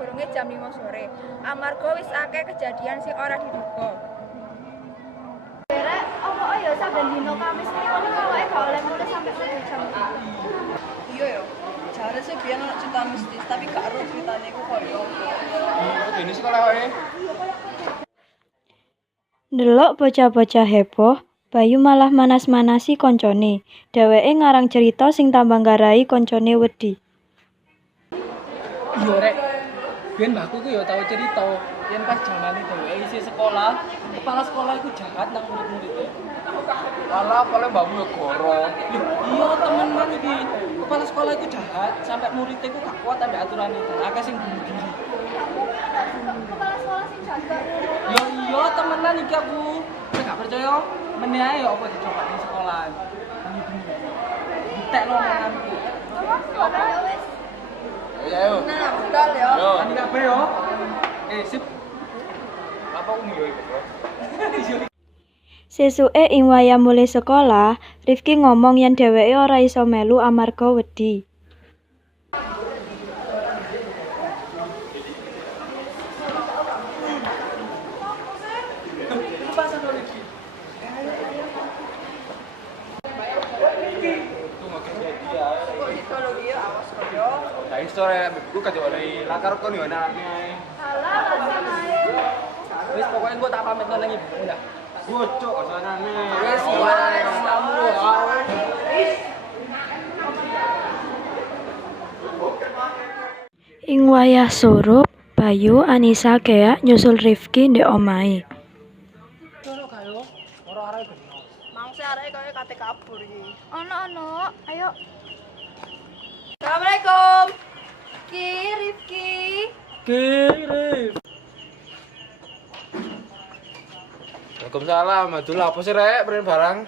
sadurunge jam 5 sore. Amarga wis akeh kejadian sing ora diduga. Rek, apa ya saben dino Kamis iki ngono awake gak oleh mulai sampai jam 3. Iya ya. Jare sih biyen ono cerita mistis, tapi gak ero ceritane iku koyo apa. Ini sekolah wae. Ndelok bocah-bocah heboh, Bayu malah manas-manasi koncone. Dheweke ngarang cerita sing tambah nggarai koncone wedi. Iya rek. Biyen mbahku ku ya tau cerita, yen pas jamane dheweke isih sekolah, kepala sekolah iku jahat nang murid-muride. Alah, paling mbahmu ya goro. Iya temenan iki. Kepala sekolah iku jahat, sampai murid iku gak kuat ambek aturane dan akeh sing bunuh diri. Kepala sekolah sing jaga. Ya iya temenan iki aku. Nek gak percaya, meneh ae apa dicoba di sekolah. Entekno omonganku. Apa ya wis? Ya yo. Nah, budal ya. Ani kabeh yo. Sip. Apa aku yo iku, Bro? Sesuke ing wayah mulai sekolah, Rifki ngomong yen dheweke ora iso melu amarga wedi. Psikologi ya awas koyo. Ya iso rek, aku kadhe oleh lakar kon yo anake ae. Alah, langsung ae. Wis pokoke gua tak pamit nang ibu ya. Bocok asanane. Wis wae kamu ya. Ing wayah surup, Bayu, Anissa, Kea nyusul Rifki ndek omahe. Ono gak yo? Ora arek geno. Mangsa areke koyo kate kabur iki. Ono, ayo. Assalamualaikum. Ki, Rifki. Kirim. Waalaikumsalam. Aduh, apa sih rek, beren barang?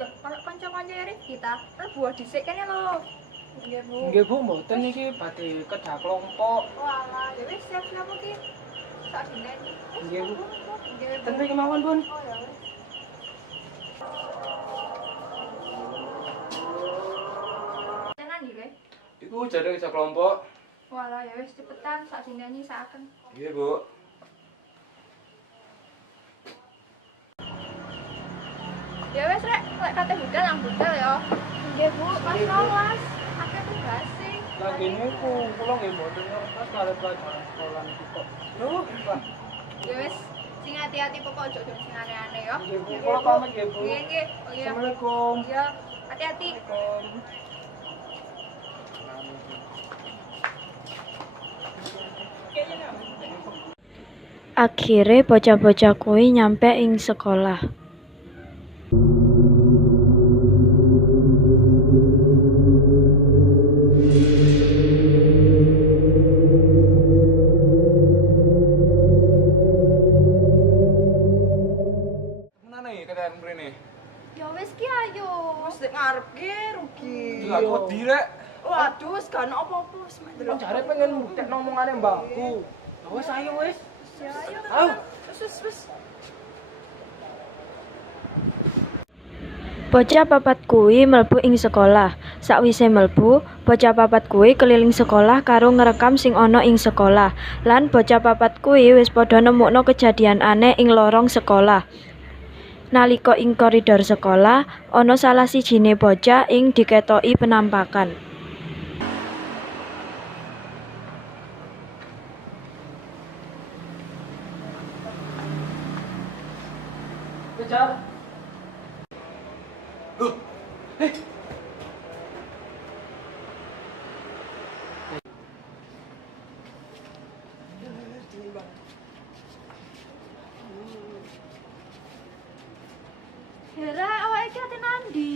Loh, kalau kanca-kanca Rifki ta, buah dhisik kene lho. Nggih, Bu. Nggih Bu, mboten iki badhe kedah kelompok. Walah, ya wis siap-siap iki. Sak dineni. Nggih Bu. Nggih, Bu. Ten mriki mawon, Bun. Oh ya wis. Tenan iki, Guys. Iku jare kerja kelompok. Walah, ya wis cepetan sak dineni saken. Nggih, Bu. Ya wis rek, lek kate budal nang budal ya. Nggih, Bu, pas kelas. Akeh tugas sing. Lagi niku kula nggih mboten pas karo pelajaran sekolah niku kok. Lho, Pak. Ya wis, sing hati-hati pokok ojo sing aneh-aneh ya. Nggih, Bu. Kula pamit nggih, Bu. Nggih, nggih. Oh iya. Assalamualaikum. Ya, hati-hati. Akhire bocah-bocah kuwi nyampe ing sekolah. Mana iki ketean mrene? Ya wis ki ayo. Wis nek ngarep ki rugi. Lah kok direk? Waduh, wis gak ono apa-apa wis mek Delok jare pengen mbuktek omongane mbahku. Lah wis ayo wis. Ayo. wis. Bocah papat kuwi mlebu ing sekolah. Sakwise mlebu, bocah papat kuwi keliling sekolah karo ngerekam sing ana ing sekolah. Lan bocah papat kuwi wis padha nemukno kejadian aneh ing lorong sekolah. Nalika ing koridor sekolah, ana salah sijine bocah ing diketoki penampakan. Kejar. Hera, awake iki ate nandi?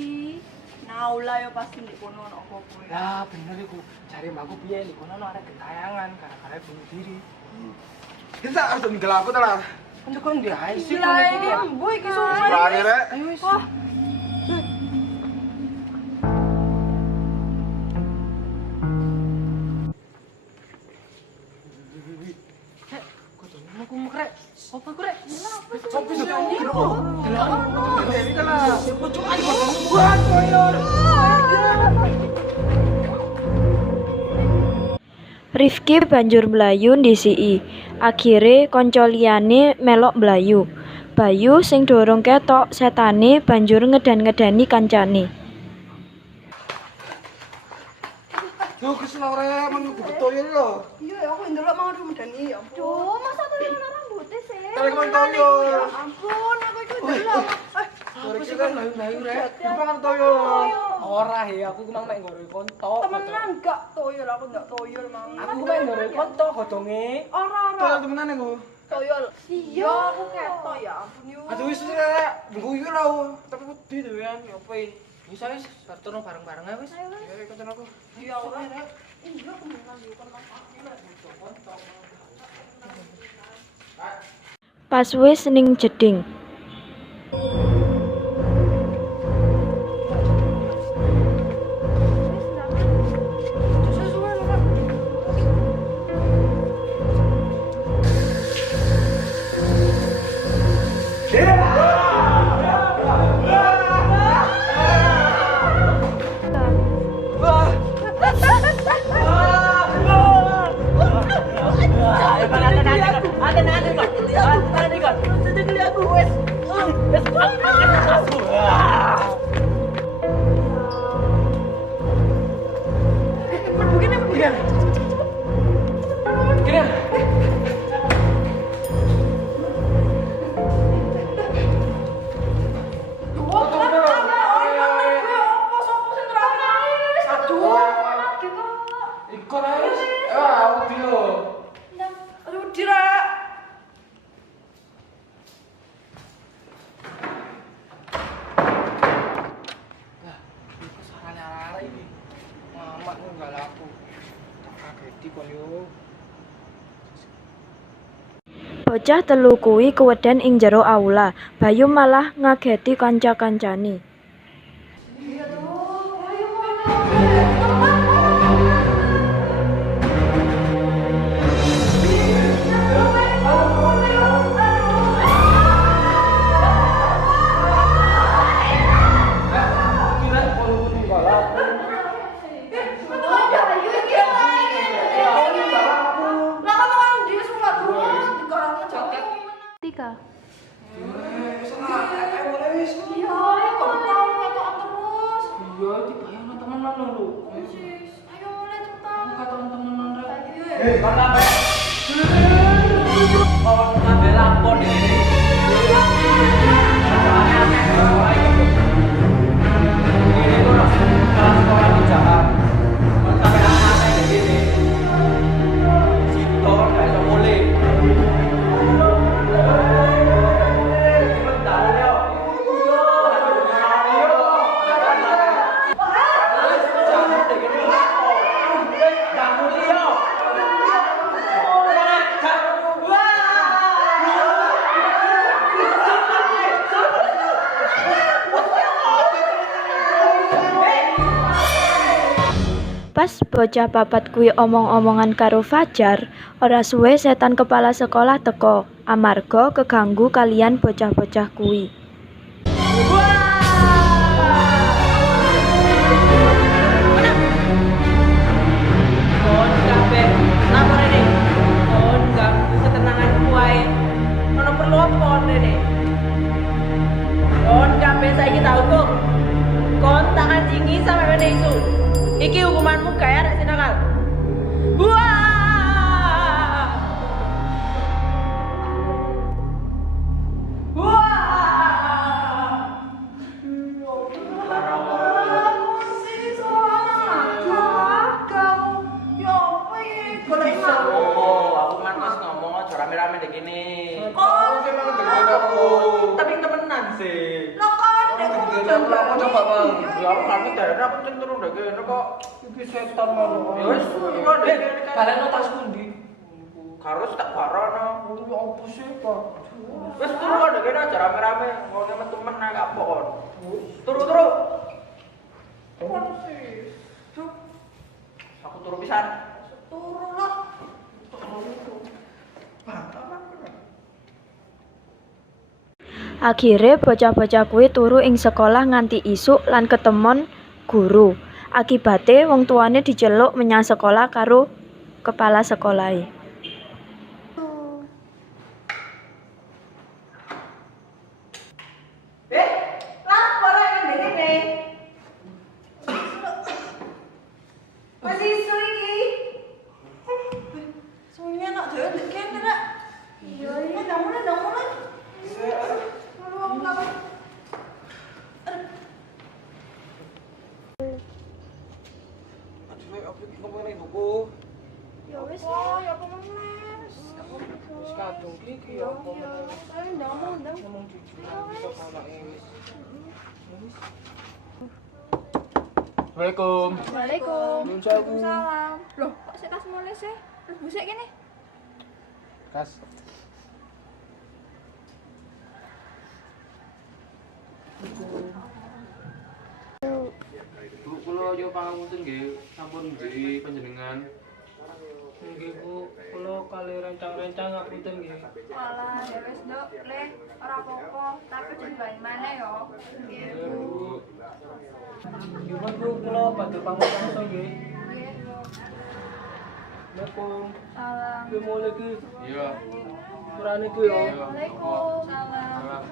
Naula ya pasti ndek kono ono apa-apa. Lah bener iku. Jare mbakku piye niku ono arek gentayangan gara-gara bunuh diri. Kita harus ninggal aku ta lah. Kan kok ndi ae sih Gila iki embo iki suwe. Berani rek. Ayo wis. Aku mekrek. Apa kurek? Apa sih kamu? Gelang. Ini kan lah. Pucuk ayo. Buat koyor. Rifki banjur mlayu ndhisiki. Akhire kanca liyane melok mlayu. Bayu sing durung ketok setane banjur ngedan-ngedani kancane. Yo kesel ora men betoyo lho. Iya ya aku ndelok mau medani ya ampun. Duh, masa tuyul rambutnya sih? Tarik toyo. Ya ampun aku itu ndelok. Aku sih kan mlayu-mlayu rek. Gimana toyo? Ora he, aku ku mang mek nggawe kontok. Temenan gak toyol aku ndak toyol mang. Aku mek nggawe kontok godhonge. Ora Toyo ora. temenan aku. Toyol. Iya aku ketok ya ampun yo. Aduh wis rek, guyu lho. Tapi wedi dhewean ya apa iki? Wis wis, turun bareng-bareng ae wis. Ya ikut aku. Iya ora rek. Iya aku menang yo kon kontok. Pas wis ning jeding. Ikut ae. Aku dilo. Aduh direk. Iku sarane arek iki. Mamak nunggal aku. Tak kageti kon yo. Bocah telu kuwi keweden ing jero aula. Bayu malah ngageti kanca-kancane. Tika. Iya, dibayangno temenan lho. Aku kata temenan rek. Kon kabeh lapor iki. Ini kok sekolah di Jakarta. Kon kabeh anak iki. Sitor gak iso mulih. Pas bocah papat kuwi omong-omongan karo Fajar, ora suwe setan kepala sekolah teko, amarga keganggu kalian bocah-bocah kuwi. Kon kabeh lapor ini. Kon ganggu ketenanganku wae. Ono perlu apa rene? Kon kabeh saiki tak hukum. Kon tangan jingi sampe mene isu. Iki hukumanmu kaya arek sinakal. Wah! Aku mantas ngomong aja rame-rame dek ini. Tapi temenan sih. Aku coba bang. Ya aku ngerti daerah aku cenderung dek ini kok iki setan ngono. Ya wis, iya dek. Kalian tas pundi? Harus tak barono. Ya opo sih, Pak? Wis turu dek ini aja rame-rame ngomongnya metu meneh gak pokon. Turu. Aku turu pisan. Akhire bocah-bocah kuwi turu ing sekolah nganti isuk lan ketemon guru. Akibate wong tuane diceluk menyang sekolah karo kepala sekolah. Lapor yang dene. Masih isu iki. Semuanya nak jalan dek kene nak. Iya, ndang mulai. Aduh, apa iki ngomong ning buku? Ya wis lah, ya apa menes. Wis kadung iki ya apa ngomong jujur kok anake wis. Assalamualaikum. Waalaikumsalam. Nuwun sewu. Salam. Loh, kok sik tas mulai sih? Terus busuk kene. Kas. Bu, kula yo pangapunten nggih, sampun nggih panjenengan. Nggih Bu, kula kali rencang-rencang ngapunten nggih. Walah, ya wis nduk, Le. Ora apa-apa, tapi jadi bali maneh yo. Nggih. Nggih Bu. Gimana Bu, kula badhe pamit langsung nggih. Nggih, Bu. Assalamualaikum. Salam. Nggih mulai iki. Iya. Murane ku ya. Waalaikumsalam. Salam.